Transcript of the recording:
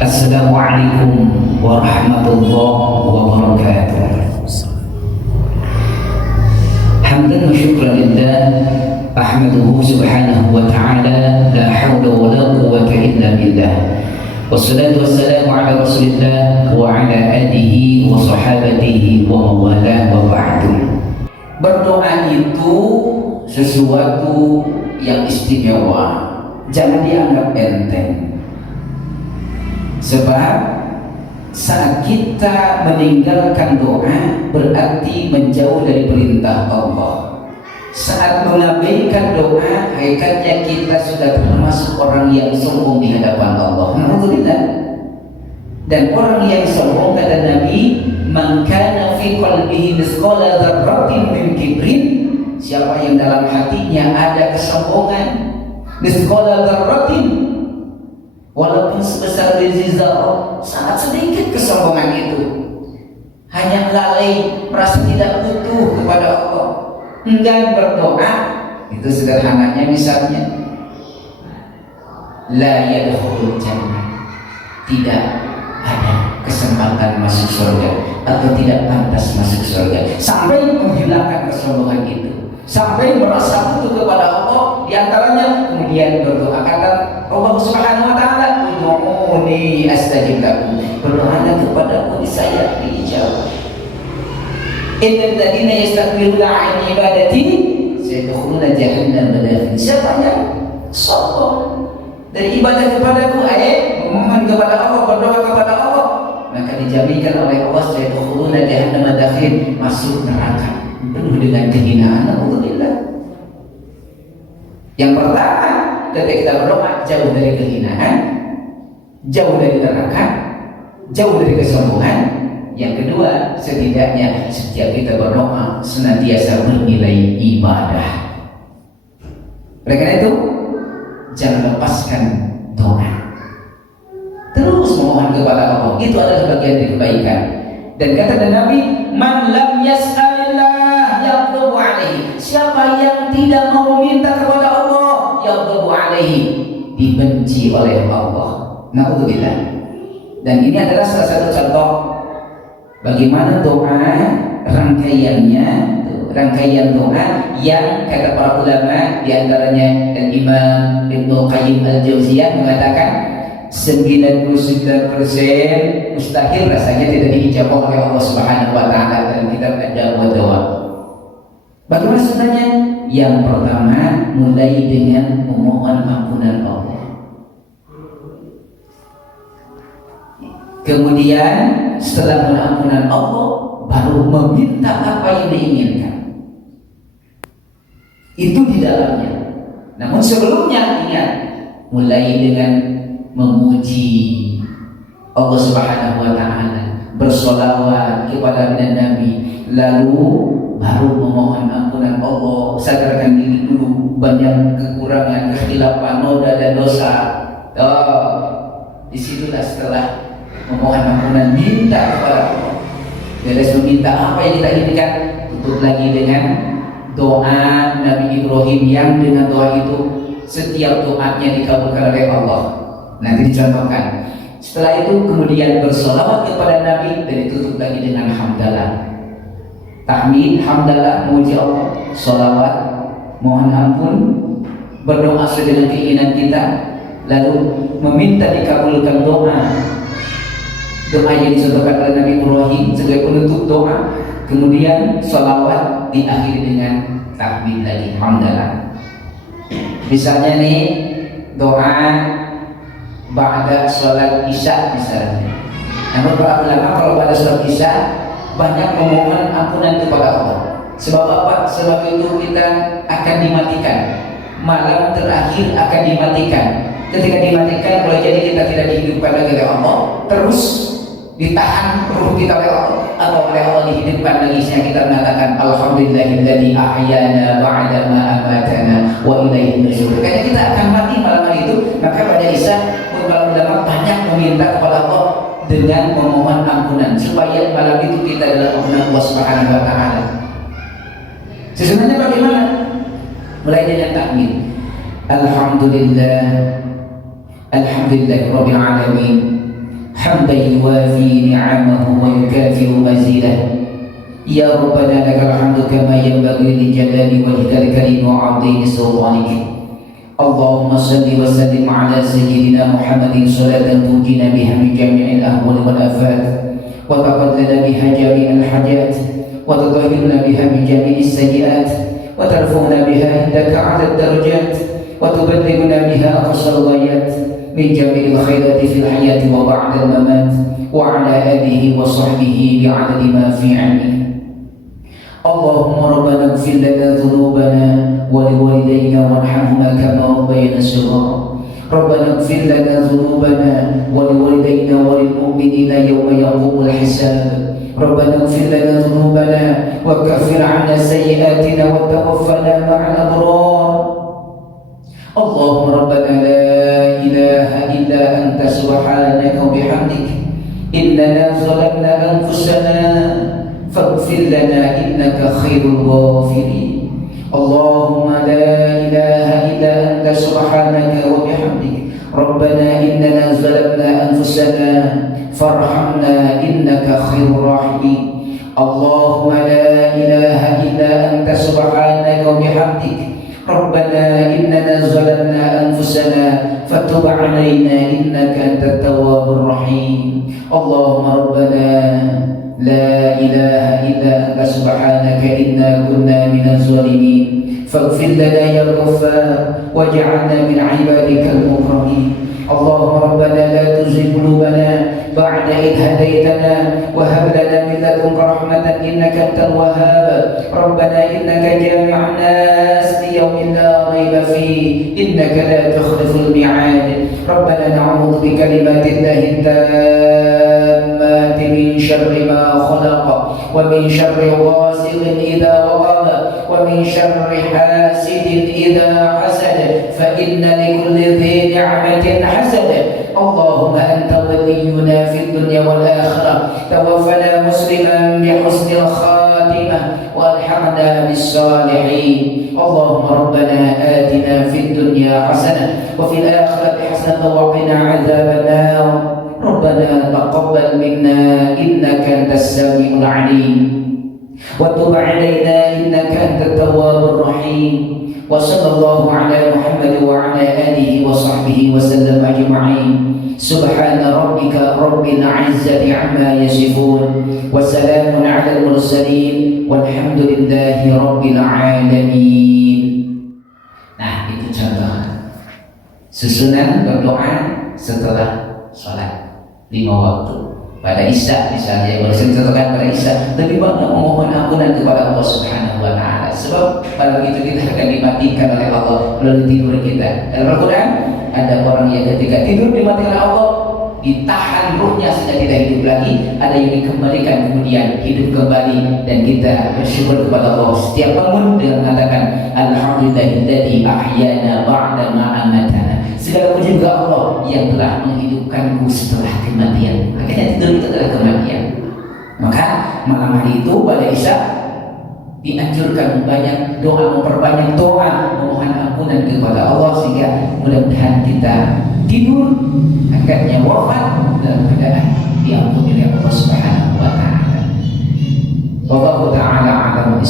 Assalamualaikum warahmatullahi wabarakatuh. Hamdan wa syukran lillah, ahmaduhu subhanahu wa ta'ala, la hawla wa la quwwata illa billah. Wassalatu wassalamu ala rasulillah wa ala alihi wa sahabatihi wa mawalah wa ba'du. Berdoa itu sesuatu yang istimewa, jangan dianggap enteng. Sebab saat kita meninggalkan doa berarti menjauh dari perintah Allah. Saat mengabaikan doa, hakikatnya kita sudah termasuk orang yang sombong di hadapan Allah. Alhamdulillah. Dan orang yang sombong, kata Nabi, man kana fi qalbihi mithqala dzarratin min kibrin, siapa yang dalam hatinya ada kesombongan, mithqala dzarratin, walaupun sebesar biji zarrah, sangat sedikit kesombongan itu, hanya lalai, merasa tidak butuh kepada Allah, enggan berdoa, itu sederhananya misalnya la yadkhulul jannah, tidak ada kesempatan masuk surga atau tidak pantas masuk surga, sampai menghilangkan kesombongan itu, sampai merasa butuh kepada Allah. Di antaranya kemudian berdoa, kata Allah Subhanahu wa ta'ala, ud'uuni astajib lakum, berdoalah kepadaku niscaya dijawab. Innal ladzina yastakbiruna 'an ibadati sayadkhuluna jahannam madakhirin. Siapa yang sombong dari ibadah kepadaku, memohon kepada Allah, berdoa kepada Allah, maka dijaminkan oleh Allah sayadkhuluna jahannam madakhirin, masuk neraka penuh dengan kehinaan. Alhamdulillah. Yang pertama, ketika kita berdoa, jauh dari kehinaan, jauh dari neraka, jauh dari kesombongan. Yang kedua, setidaknya setiap kita berdoa senantiasa bernilai ibadah. Oleh karena itu, jangan lepaskan doa. Terus memohon kepada Allah, itu adalah bagian dari kebaikan. Dan kata Nabi, man lam yas'alillah yaghdhabu alaihi, siapa yang tidak mau minta kepada Allah, yaghdhabu alaihi, dibenci oleh Allah. Na'udzubillah. Dan ini adalah salah satu contoh bagaimana doa rangkaiannya, rangkaian doa yang kata para ulama, diantaranya dan Imam Ibnu Qayyim al-Jauziyah mengatakan 99% mustahil rasanya tidak diijabah oleh Allah Subhanahu wa ta'ala dalam kitab ad-doa. Bagaimana sebenarnya? Yang pertama, mulai dengan memohon ampunan Allah. Kemudian setelah pengampunan Allah, baru meminta apa yang diinginkan. Itu di dalamnya. Namun sebelumnya ingat, mulai dengan memuji Allah Subhanahu wa ta'ala, bersolawat kepada Nabi, lalu baru memohon ampunan Allah, sadarkan diri dulu banyak kekurangan, kekhilafan, noda dan dosa. Disitulah setelah memohon ampunan, minta kepada Allah. Beres meminta apa yang kita inginkan, tutup lagi dengan doa Nabi Ibrahim yang dengan doa itu setiap doanya dikabulkan oleh Allah. Nanti dicontohkan. Setelah itu kemudian bersolawat kepada Nabi dan ditutup lagi dengan hamdalah. Tahmid, hamdalah, memuji Allah, solawat, mohon ampun, berdoa sesuai dengan keinginan kita, lalu meminta dikabulkan doa. Doa yang disebutkan oleh Nabi Ibrahim sebagai penutup doa, kemudian sholawat diakhiri dengan tahmid lagi, hamdalah. Misalnya nih doa ba'da sholat isya misalnya. Namun para ulama kalau pada sholat isya banyak memohon ampunan kepada Allah. Sebab apa? Sebab itu kita akan dimatikan. Malam terakhir akan dimatikan. Ketika dimatikan, boleh jadi kita tidak dihidupkan lagi oleh Allah, terus ditahan ruh kita oleh Allah, atau oleh Allah dihidupkan lagi, sehingga kita mengatakan alhamdulillahilladzi ahyana ba'da ma amatana wa ilaihi nusyur. Karena kita akan mati malam hari itu, maka pada Isya para ulama banyak meminta kepada Allah dengan memohon ampunan supaya malam itu kita dalam ampunan Allah Subhanahu wa ta'ala. Sesungguhnya bagaimana? Mulai dengan takmir. Alhamdulillah, alhamdulillah rabbil alamin, hamdan yuwafi ni'amahu wa yukafi'u mazidah. Ya Rabbana lakal hamdu kama yanbaghi li jalali wajhikal karim wa 'azimi sultanik. Allahumma salli wa sallim ala sayyidina Muhammadin salatan tujina biha min jami'il ahwal wal afat wa taqaddana biha jami'al hajat wa tutahhiruna biha min jami'is sayyi'at wa tarfa'una biha indaka 'ala ad-darajat wa tuballighuna biha aqsal ghayat min jami'il khairati fil hayati wa ba'da al-mamat wa 'ala alihi wa sahbihi bi'adadi ma fi 'ilmihi. Allahumma rabbana ighfir lana dhunubana wa liwalidayna warhamhuma kama rabbayana shighara. Rabbana ighfir lana dhunubana wa liwalidayna wa lil mu'minina yawma yaqumul hisab. Rabbana ighfir lana dhunubana wa kaffir 'anna sayyi'atina wa tawaffana ma'al abrar. Allahumma rabbana la ilaha illa anta subhanaka wa bihamdik innana zalamna anfusana faghfir lana innaka khairul ghafirin. Allahumma la ilaha illa anta subhanaka wa bihamdik rabbana innana zalamna anfusana farhamna innaka khairur rahimin. Allahumma la ilaha illa anta subhanaka wa bihamdik rabbana innana zalamna anfusana fatub 'alaina innaka antat tawwabur rahim. Allahumma rabbana la ilaha illa anta subhanaka inna kunna minaz zalimin faghfir lana ya ghaffar waj'alna min 'ibadikal mukramin. Allahumma rabbana la tuzigh qulubana ba'da idh hadaytana wa hab lana min ladunka rahmatan innaka antal wahhab. Rabbana innaka jami'un nas li yawmin la rayba fihi innaka la tukhliful mi'ad. Rabbana na'udzu bi kalimatillahi tammati min syarri ma khalaq wa min syarri ghasiqin idza waqab wa min syarri hasidin idza hasad fa inna likulli dhi ni'matin hasad. Allahumma anta waliyyuna fid dunya wal akhirah tawaffana musliman bi husnil khatimah wa alhamna bis salihin. Allahumma rabbana atina fid dunya hasanah wa fil akhirati hasanah wa qina adzaban nar. Rabbana taqabbal minna innaka antas samiul 'alim wa tub 'alaina innaka antat tawwabur rahim. Wa sallallahu ala Muhammad wa ala alihi wa sahbihi wa sallam ajma'in. Subhana rabbika rabbil 'izzati 'amma yasifun wa salamun 'alal mursalin walhamdulillahi rabbil 'alamin. Nah, itu contoh susunan berdoa setelah sholat 5 waktu. Pada Isya misalnya, baru saya contohkan pada Isya, lebih banyak memohon ampunan kepada Allah Subhanahu wa Ta'ala. Sebab pada begitu kita akan dimatikan oleh Allah melalui tidur kita. Dalam Al-Quran ada orang yang ketika tidur dimatikan Allah, ditahan ruhnya sehingga tidak hidup lagi. Ada yang dikembalikan kemudian hidup kembali, dan kita bersyukur kepada Allah setiap bangun dengan mengatakan Alhamdulillahilladzi ahyana ba'da ma amatana. Segala puji bagi Allah yang telah menghidupkanku setelah kematian. Makanya tidur itu adalah kematian. Maka malam hari itu pada Isya dianjurkan banyak doa, memperbanyak doa, memohon ampunan kepada Allah sehingga mudah-mudahan kita tidur akhirnya wafat dalam keadaan diampuni oleh Allah Subhanahu wa Ta'ala. Wallahu ta'ala a'lam.